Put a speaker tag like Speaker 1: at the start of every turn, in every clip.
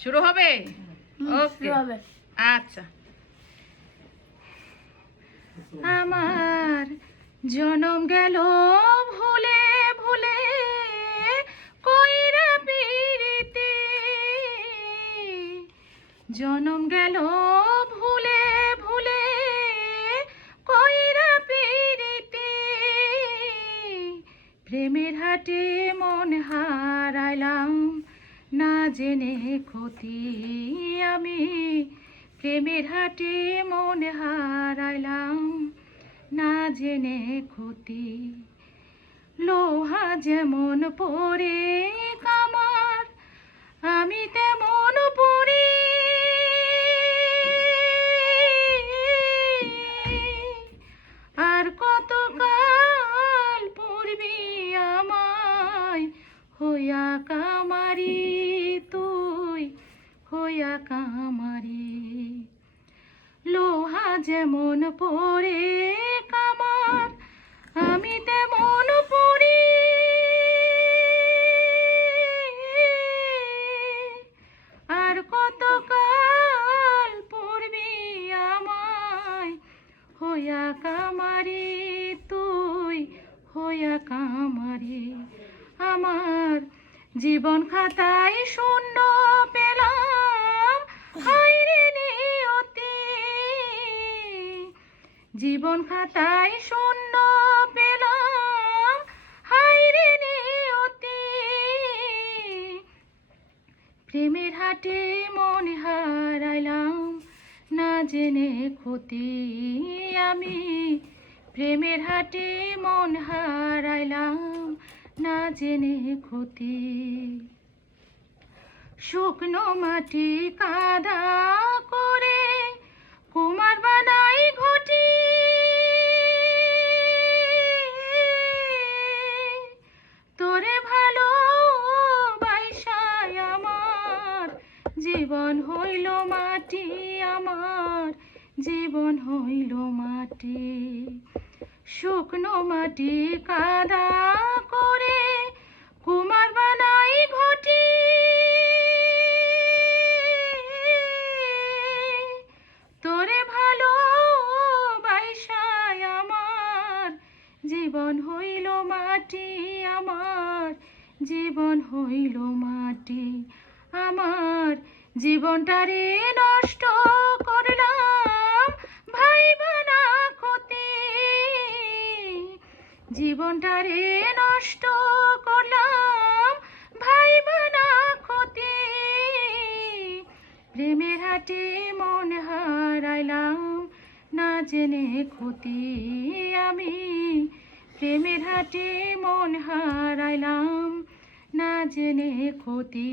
Speaker 1: শুরু হবে? ওকে
Speaker 2: হবে।
Speaker 1: আচ্ছা। আমার জনম গেল ভুলে ভুলে কইরা পিরিতে জনম গেল ভুলে ভুলে কইরা পিরিতে প্রেমের হাটে মন হারাইলাম না জেনে ক্ষতি। আমি প্রেমের হাটে মন হারাইলাম না জেনে ক্ষতি। লোহা যেমন পরে কামারি। লোহা যেমন পরে কামার, আমি তেমন পড়ি আর কত কাল পড়বি আমায়? হইয়া কামারি, তুই হইয়া কামারি। আমার জীবন খাতায় শূন্য জীবন খাতায় শূন্য পেলাম। হাইরে নিয়তি। প্রেমের হাটে মন হারাইলাম। না জেনে ক্ষতি আমি। প্রেমের হাটে মন হারাইলাম। না জেনে ক্ষতি। শুকনো মাটি কাদা হইল মাটি আমার, জীবন হইল মাটি। শুকনো মাটি কাদা করে কুমার বানাই ঘটি। তোরে ভালো বাইসায় আমার, জীবন হইল মাটি আমার, জীবন হইল মাটি আমার। জীবনটারে নষ্ট করলাম ভাই বানা ক্ষতি জীবনটারে নষ্ট করলাম ভাই বানা ক্ষতি। প্রেমের হাটে মন হারাইলাম, না জেনে ক্ষতি আমি। প্রেমের হাটে মন হারাইলাম, না জেনে ক্ষতি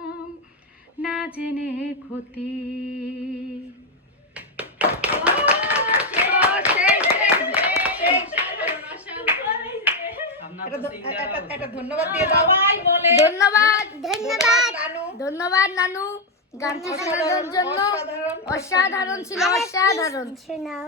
Speaker 1: না জেনে ক্ষতি।
Speaker 3: ধন্যবাদ
Speaker 2: ধন্যবাদ
Speaker 4: ধন্যবাদ
Speaker 3: নানু।
Speaker 2: গানটা শোনানোর জন্য
Speaker 3: অসাধারণ।
Speaker 2: অসাধারণ ছিল অসাধারণ।
Speaker 4: শোনাও।